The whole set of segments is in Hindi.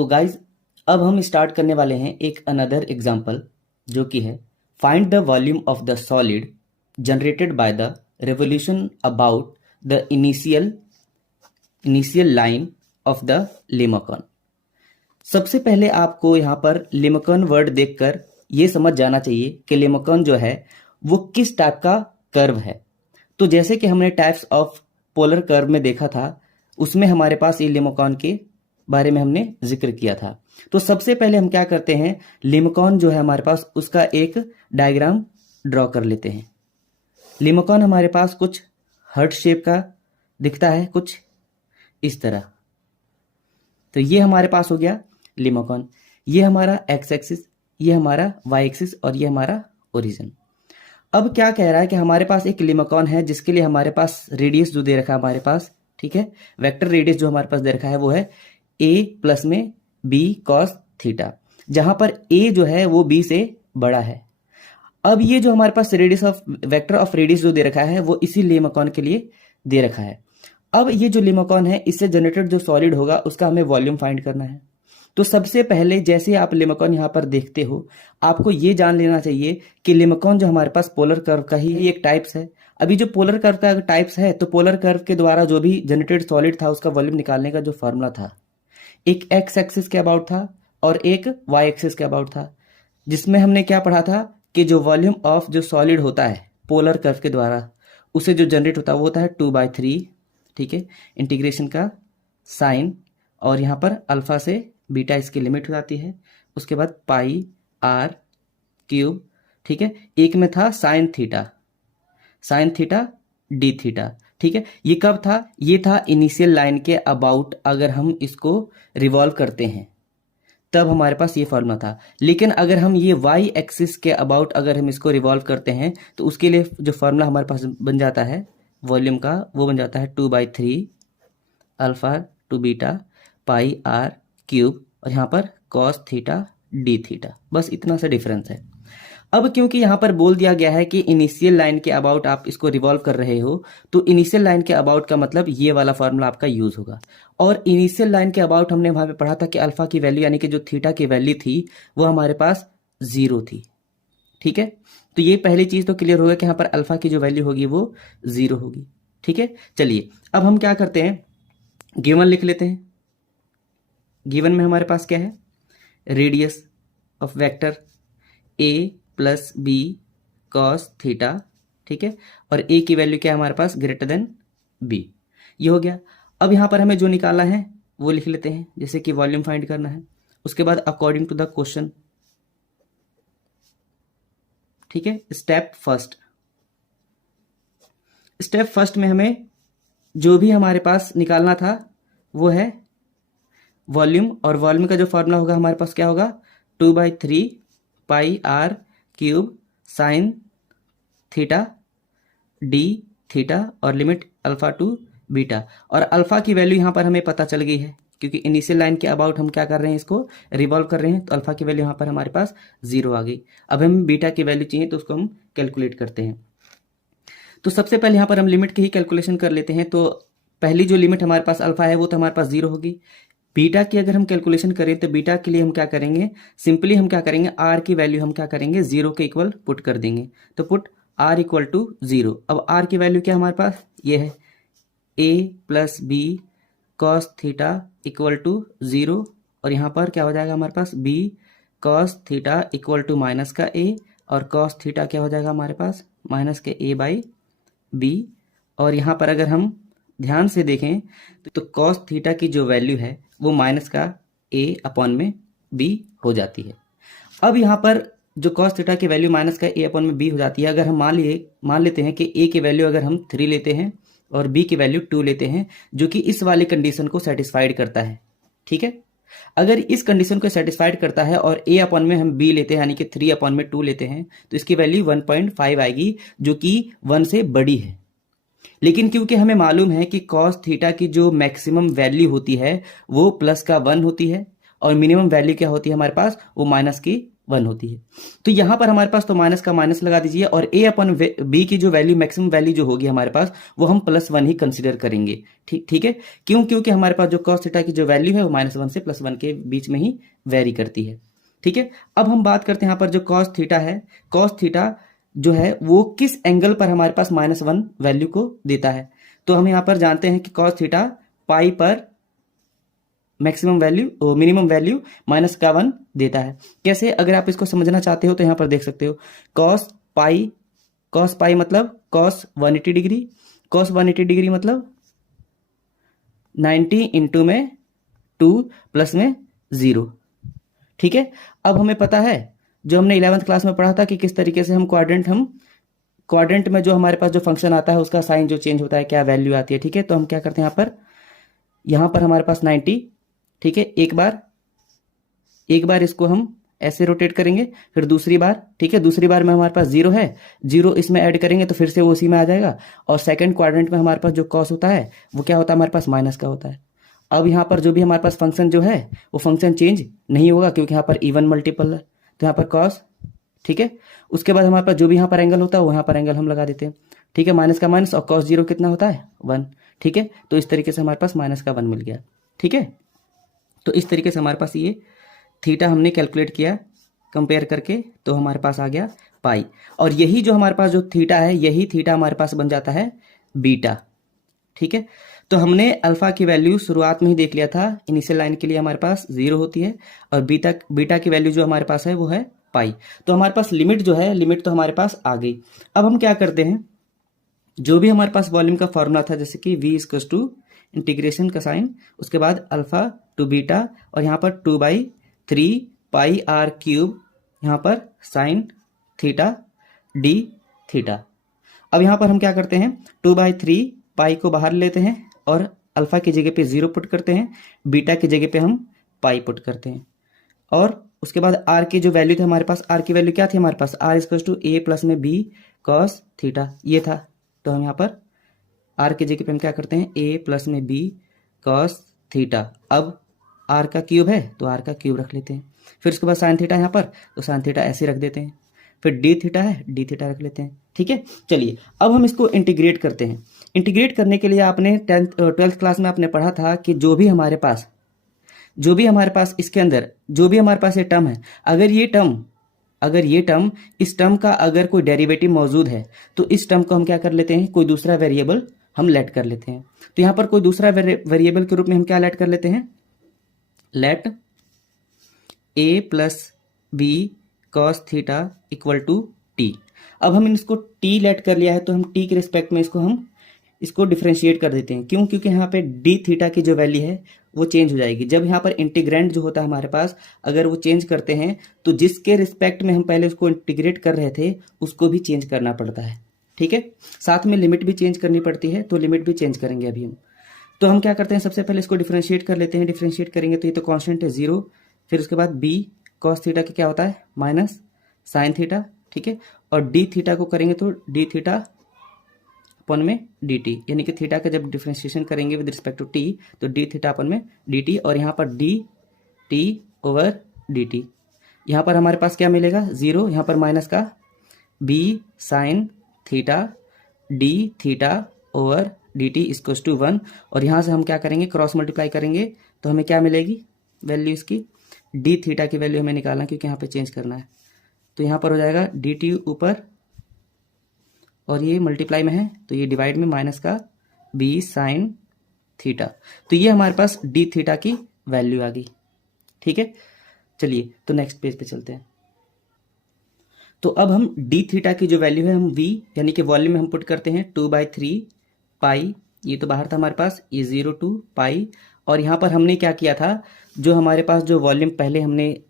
तो गाइज अब हम स्टार्ट करने वाले हैं एक अनदर एग्जाम्पल जो कि है find the volume of the solid generated by the revolution about the initial line of the limacon. सबसे पहले आपको यहाँ पर लेमकन वर्ड देखकर ये समझ जाना चाहिए कि लेमकन जो है वो किस टाइप का कर्व है। तो जैसे कि हमने टाइप्स ऑफ पोलर कर्व में देखा था, उसमें हमारे पास ये लेमकन के बारे में हमने जिक्र किया था। तो सबसे पहले हम क्या करते हैं, लेमकन जो है हमारे पास उसका एक डायग्राम ड्रॉ कर लेते हैं। लेमकन हमारे पास कुछ हार्ट शेप का दिखता है, कुछ इस तरह। तो ये हमारे पास हो गया लेमकन। ये हमारा एक्स एक्सिस, ये हमारा वाई एक्सिस और ये हमारा ओरिजिन। अब क्या कह रहा है कि हमारे पास एक लेमकन है जिसके लिए हमारे पास रेडियस जो दे रखा है हमारे पास, ठीक है, वेक्टर रेडियस जो हमारे पास दे रखा है वो है a प्लस में b cos थीटा, जहां पर a जो है वो b से बड़ा है। अब ये जो हमारे पास radius of vector of radius जो दे रखा है वो इसी लेमकन के लिए दे रखा है। अब ये जो लेमकन है इससे जनरेटेड जो सॉलिड होगा उसका हमें वॉल्यूम फाइंड करना है। तो सबसे पहले जैसे आप लेमकन यहाँ पर देखते हो, आपको ये जान लेना चाहिए कि लेमकन जो हमारे पास पोलर कर्व का ही एक टाइप्स है। अभी जो पोलर कर्व का टाइप्स है, तो पोलर कर्व के द्वारा जो भी जनरेटेड सॉलिड था उसका वॉल्यूम निकालने का जो फॉर्मूला था, एक एक्स एक्सिस के अबाउट था और एक वाई एक्सिस के अबाउट था, जिसमें हमने क्या पढ़ा था कि जो वॉल्यूम ऑफ जो सॉलिड होता है पोलर कर्व के द्वारा उसे जो जनरेट होता है वो होता है 2/3, ठीक है, इंटीग्रेशन का साइन, और यहाँ पर अल्फा से बीटा इसकी लिमिट हो जाती है, उसके बाद पाई आर क्यूब, ठीक है। एक में था साइन थीटा डी थीटा, ठीक है। ये कब था, ये था इनिशियल लाइन के अबाउट। अगर हम इसको रिवॉल्व करते हैं तब हमारे पास ये फॉर्मूला था। लेकिन अगर हम ये वाई एक्सिस के अबाउट अगर हम इसको रिवॉल्व करते हैं तो उसके लिए जो फॉर्मूला हमारे पास बन जाता है वॉल्यूम का, वो बन जाता है 2/3 alpha to beta pi r cube, और यहाँ पर कॉस थीटा डी थीटा। बस इतना सा डिफरेंस है। अब क्योंकि यहाँ पर बोल दिया गया है कि इनिशियल लाइन के अबाउट आप इसको रिवॉल्व कर रहे हो, तो इनिशियल लाइन के अबाउट का मतलब ये वाला फॉर्मूला आपका यूज होगा। और इनिशियल लाइन के अबाउट हमने वहां पे पढ़ा था कि अल्फा की वैल्यू यानी कि जो थीटा की वैल्यू थी वो हमारे पास 0 थी, ठीक है। तो ये पहली चीज तो क्लियर होगा कि यहाँ पर अल्फा की जो वैल्यू होगी वो 0 होगी, ठीक है। चलिए अब हम क्या करते हैं, गिवन लिख लेते हैं। गिवन में हमारे पास क्या है, radius of vector a plus B cos theta, ठीक है, और a की वैल्यू क्या है हमारे पास, ग्रेटर देन b। ये हो गया। अब यहां पर हमें जो निकालना है वो लिख लेते हैं, जैसे कि वॉल्यूम फाइंड करना है। उसके बाद अकॉर्डिंग टू द क्वेश्चन, ठीक है, स्टेप फर्स्ट में हमें जो भी हमारे पास निकालना था वो है वॉल्यूम, और वॉल्यूम का जो फॉर्मूला होगा हमारे पास क्या होगा, 2/3 pi r cube sine theta d theta और लिमिट अल्फा टू बीटा। और अल्फा की वैल्यू यहाँ पर हमें पता चल गई है क्योंकि इनिशियल लाइन के अबाउट हम क्या कर रहे हैं, इसको रिवॉल्व कर रहे हैं, तो अल्फा की वैल्यू यहाँ पर हमारे पास 0 आ गई। अब हम बीटा की वैल्यू चाहिए तो उसको हम कैलकुलेट करते हैं। तो सबसे पहले यहाँ पर हम लिमिट की ही कैलकुलेशन कर लेते हैं। तो पहली जो लिमिट हमारे पास अल्फा है वो तो हमारे पास 0 होगी। बीटा की अगर हम कैलकुलेशन करें तो बीटा के लिए हम क्या करेंगे, सिंपली हम क्या करेंगे, आर की वैल्यू हम क्या करेंगे 0 के इक्वल पुट कर देंगे। तो पुट आर इक्वल टू 0। अब आर की वैल्यू क्या हमारे पास, ये है a plus B cos theta equal to 0, और यहाँ पर क्या हो जाएगा हमारे पास b cos theta equal to minus का a, और कॉस थीटा क्या हो जाएगा हमारे पास माइनस के a/b। और यहाँ पर अगर हम ध्यान से देखें तो कॉस थीटा की जो वैल्यू है वो माइनस का a/b हो जाती है। अब यहाँ पर जो कॉस थीटा की वैल्यू माइनस का a/b हो जाती है, अगर हम मान लेते हैं कि a की वैल्यू अगर हम 3 लेते हैं और b की वैल्यू 2 लेते हैं, जो कि इस वाले कंडीशन को सेटिस्फाइड करता है, ठीक है। अगर इस कंडीशन को सेटिस्फाइड करता है और a/ में हम b लेते हैं यानी कि 3/2 लेते हैं, तो इसकी वैल्यू 1.5 आएगी, जो कि 1 से बड़ी है। लेकिन क्योंकि हमें मालूम है कि कॉस थीटा की जो मैक्सिमम वैल्यू होती है वो +1 होती है, और मिनिमम वैल्यू क्या होती है हमारे पास, वो 1 होती है। तो यहाँ पर हमारे पास तो माइनस का माइनस लगा दीजिए और a अपन b की जो वैल्यू मैक्सिमम वैल्यू जो होगी हमारे पास वो हम +1 ही कंसिडर करेंगे। ठीक है, क्यों? क्योंकि हमारे पास जो cos थीटा की जो वैल्यू है वो -1 से +1 के बीच में ही वेरी करती है। ठीक है, अब हम बात करते हैं यहाँ पर जो cos थीटा है, cos थीटा जो है वो किस एंगल पर हमारे पास -1 वैल्यू को देता है। तो हम यहाँ पर जानते हैं कि cos थीटा पाई पर मैक्सिमम वैल्यू मिनिमम वैल्यू -1 देता है। कैसे? अगर आप इसको समझना चाहते हो तो यहाँ पर देख सकते हो cos पाई मतलब cos 180 डिग्री, cos 180 डिग्री मतलब 90 इंटू में 2 प्लस में 0। ठीक है, अब हमें पता है जो हमने 11th क्लास में पढ़ा था कि किस तरीके से हम क्वाड्रेंट में जो हमारे पास जो फंक्शन आता है उसका साइन जो चेंज होता है, क्या वैल्यू आती है। ठीक है, तो हम क्या करते हैं यहाँ पर हमारे पास 90। ठीक है, एक बार इसको हम ऐसे रोटेट करेंगे, फिर दूसरी बार। ठीक है, दूसरी बार में हमारे पास 0 है, 0 इसमें ऐड करेंगे तो फिर से वो उसी में आ जाएगा। और सेकंड क्वाड्रेंट में हमारे पास जो कॉस होता है वो क्या होता है, हमारे पास माइनस का होता है। अब यहाँ पर जो भी हमारे पास फंक्शन जो है वो फंक्शन चेंज नहीं होगा क्योंकि यहाँ पर इवन मल्टीपल है, तो यहाँ पर कॉस। ठीक है, उसके बाद हमारे पास जो भी यहाँ पर एंगल होता है वो यहाँ पर एंगल हम लगा देते हैं। ठीक है, माइनस का माइनस और cos 0 कितना होता है 1। ठीक है, तो इस तरीके से हमारे पास -1 मिल गया। ठीक है, तो इस तरीके से हमारे पास ये थीटा हमने कैलकुलेट किया कंपेयर करके, तो हमारे पास आ गया पाई। और यही जो हमारे पास जो थीटा है, यही थीटा हमारे पास बन जाता है बीटा। ठीक है, तो हमने अल्फा की वैल्यू शुरुआत में ही देख लिया था, इनिशियल लाइन के लिए हमारे पास 0 होती है और बीटा की वैल्यू जो हमारे पास है वो है पाई। तो हमारे पास लिमिट जो है, लिमिट तो हमारे पास आ गई। अब हम क्या करते हैं, जो भी हमारे पास वॉल्यूम का फॉर्मूला था जैसे कि v = इंटीग्रेशन का साइन, उसके बाद अल्फा टू बीटा और यहाँ पर 2/3 पाई r³ यहाँ पर साइन थीटा d थीटा। अब यहाँ पर हम क्या करते हैं, 2/3 पाई को बाहर लेते हैं और अल्फा की जगह पे 0 पुट करते हैं, बीटा की जगह पे हम पाई पुट करते हैं। और उसके बाद r की जो वैल्यू थी हमारे पास, r की वैल्यू क्या थी हमारे पास, r = a प्लस में b cos थीटा ये था। तो हम यहाँ पर r की जगह पे हम क्या करते हैं, a प्लस में b cos थीटा। अब r का क्यूब है तो r का क्यूब रख लेते हैं, फिर उसके बाद साइन थीटा यहाँ पर, तो साइन थीटा ऐसे रख देते हैं, फिर d थीटा है d थीटा रख लेते हैं। ठीक है, चलिए अब हम इसको इंटीग्रेट करते हैं। इंटीग्रेट करने के लिए आपने 12th क्लास में आपने पढ़ा था कि जो भी हमारे पास इसके अंदर जो भी हमारे पास ये टर्म है, अगर ये टर्म इस टर्म का अगर कोई डेरिवेटिव मौजूद है तो इस टर्म को हम क्या कर लेते हैं, कोई दूसरा वेरिएबल हम लेट कर लेते हैं। तो यहाँ पर कोई दूसरा वेरिएबल के रूप में हम क्या लेट कर लेते हैं, let a plus b cos theta = t। अब हम इसको t लेट कर लिया है तो हम t के रिस्पेक्ट में इसको डिफ्रेंशिएट कर देते हैं। क्यों? क्योंकि यहाँ पे d थीटा की जो वैल्यू है वो चेंज हो जाएगी। जब यहाँ पर इंटीग्रेंड जो होता है हमारे पास, अगर वो चेंज करते हैं तो जिसके रिस्पेक्ट में हम पहले उसको इंटीग्रेट कर रहे थे उसको भी चेंज करना पड़ता है। ठीक है, साथ में लिमिट भी चेंज करनी पड़ती है, तो लिमिट भी चेंज करेंगे अभी हम। तो हम क्या करते हैं, सबसे पहले इसको डिफ्रेंशिएट कर लेते हैं। डिफ्रेंशिएट करेंगे तो ये तो कॉन्स्टेंट है 0, फिर उसके बाद b cos थीटा की क्या होता है माइनस साइन थीटा। ठीक है, और d थीटा को करेंगे तो d थीटा अपन में dt, यानी कि थीटा का जब डिफ्रेंशिएशन करेंगे विद रिस्पेक्ट टू t तो d थीटा अपन में dt, और यहाँ पर dt/dt। यहाँ पर हमारे पास क्या मिलेगा 0, यहाँ पर माइनस का b साइन थीटा d थीटा/dt = 1, और यहाँ से हम क्या करेंगे, क्रॉस मल्टीप्लाई करेंगे तो हमें क्या मिलेगी वैल्यू इसकी, d थीटा की वैल्यू हमें निकालना क्योंकि यहाँ पे चेंज करना है। तो यहाँ पर हो जाएगा dt ऊपर और ये मल्टीप्लाई में है तो ये डिवाइड में माइनस का b साइन थीटा। तो ये हमारे पास d थीटा की वैल्यू आ गई। ठीक है, चलिए तो नेक्स्ट पेज पे चलते हैं। तो अब हम d थीटा की जो वैल्यू है हम v यानी कि वॉल्यूम में हम पुट करते हैं 2/3 पाई, ये तो बाहर था हमारे पास, ये 0 to पाई। और यहाँ पर हमने क्या किया था, जो हमारे पास जो वॉल्यूम पहले हमने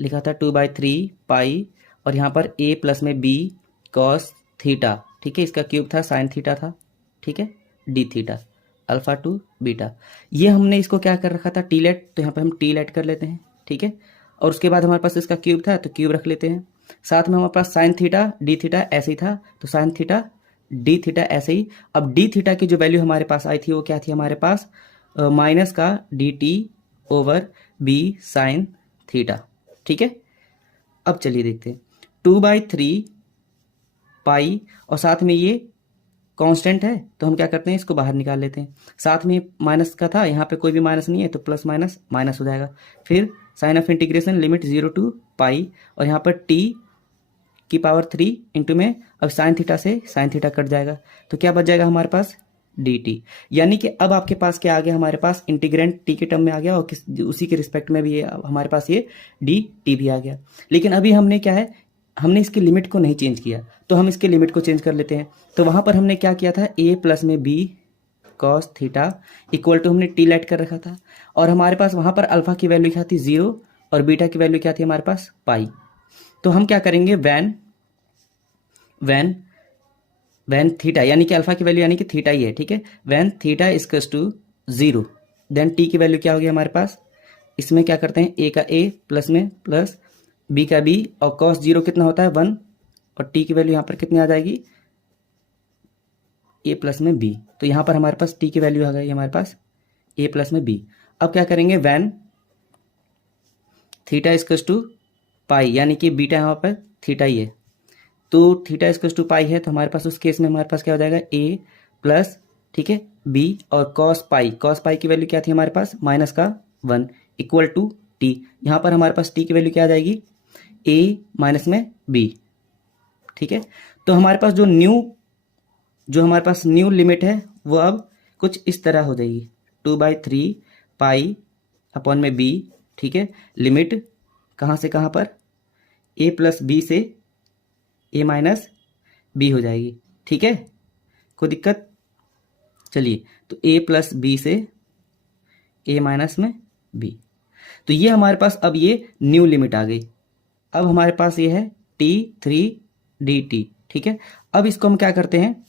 लिखा था 2/3 पाई और यहाँ पर a प्लस में b cos थीटा। ठीक है, इसका क्यूब था साइन थीटा था। ठीक है, d theta alpha to beta, ये हमने इसको क्या कर रखा था टी लेट, तो यहाँ पर हम टी लेट कर लेते हैं। ठीक है, और उसके बाद हमारे पास इसका क्यूब था तो क्यूब रख लेते हैं। साथ में हमारे पास साइन थीटा डी थीटा ऐसे ही था तो साइन थीटा डी थीटा ऐसे ही। अब डी थीटा की जो वैल्यू हमारे पास आई थी वो क्या थी हमारे पास, माइनस का D T over B sine theta. ठीक है, अब चलिए देखते हैं 2/3 पाई और साथ में ये कांस्टेंट है तो हम क्या करते हैं इसको बाहर निकाल लेते हैं। साथ में माइनस का था, यहाँ पे कोई भी माइनस नहीं है तो प्लस माइनस माइनस हो जाएगा। फिर sign of integration limit 0 to pi और यहाँ पर t की पावर 3 इंटू में अब साइन थीटा से साइन थीटा कट जाएगा तो क्या बच जाएगा हमारे पास dt। यानी कि अब आपके पास क्या आ गया, हमारे पास इंटीग्रेंट t के टर्म में आ गया और उसी के रिस्पेक्ट में भी हमारे पास ये dt भी आ गया। लेकिन अभी हमने क्या है, हमने इसकी लिमिट को नहीं चेंज किया तो हम इसके लिमिट को चेंज कर लेते हैं। तो वहां पर हमने क्या किया था, a प्लस में b cos theta equal to हमने t लेट कर रखा था और हमारे पास वहां पर अल्फा की वैल्यू क्या थी 0 और बीटा की वैल्यू क्या थी हमारे पास पाई। तो हम क्या करेंगे वैन थीटा यानी कि अल्फा की वैल्यू यानी कि थीटा ही है, ठीक है। When theta equals to 0 then T की वैल्यू क्या होगी हमारे पास, इसमें क्या करते हैं a का a प्लस में प्लस b का b और cos 0 कितना होता है 1 और t की वैल्यू यहाँ पर कितनी आ जाएगी a प्लस में b। तो यहाँ पर हमारे पास t की वैल्यू आ गई हमारे पास a प्लस में b। अब क्या करेंगे वैन थीटा इक्वल्स टू पाई यानी कि बीटा यहाँ पर थीटा ही है तो थीटा इक्वल्स टू पाई है तो हमारे पास उस केस में हमारे पास क्या हो जाएगा a प्लस, ठीक है, b और cos पाई की वैल्यू क्या थी हमारे पास माइनस का 1 इक्वल टू t। यहाँ पर हमारे पास t की वैल्यू क्या आ जाएगी a माइनस में b, ठीक है। तो हमारे पास जो हमारे पास न्यू लिमिट है वो अब कुछ इस तरह हो जाएगी 2/3 पाई अपॉन में b, ठीक है। लिमिट कहाँ से कहाँ पर a प्लस b से a माइनस b हो जाएगी, ठीक है, कोई दिक्कत। चलिए तो a प्लस b से a माइनस में b, तो ये हमारे पास अब ये न्यू लिमिट आ गई। अब हमारे पास ये है t3 dt, ठीक है। अब इसको हम क्या करते हैं,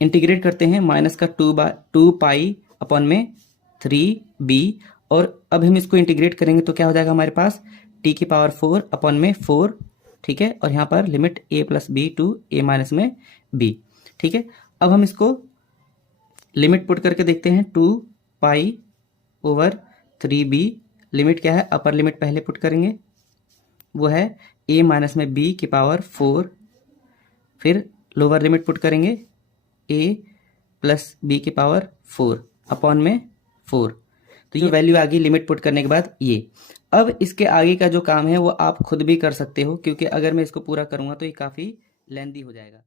इंटीग्रेट करते हैं माइनस का 2 पाई अपॉन में 3b और अब हम इसको इंटीग्रेट करेंगे तो क्या हो जाएगा हमारे पास t की पावर 4 अपॉन में 4, ठीक है। और यहाँ पर limit a plus B to a minus में b, ठीक है। अब हम इसको लिमिट पुट करके देखते हैं 2 पाई ओवर 3b। लिमिट क्या है, अपर लिमिट पहले पुट करेंगे वो है a माइनस में b की पावर 4, फिर लोअर लिमिट पुट करेंगे a प्लस b की पावर 4 अपॉन में 4। तो ये वैल्यू आ गई लिमिट पुट करने के बाद ये। अब इसके आगे का जो काम है वो आप खुद भी कर सकते हो क्योंकि अगर मैं इसको पूरा करूंगा तो ये काफ़ी लेंदी हो जाएगा।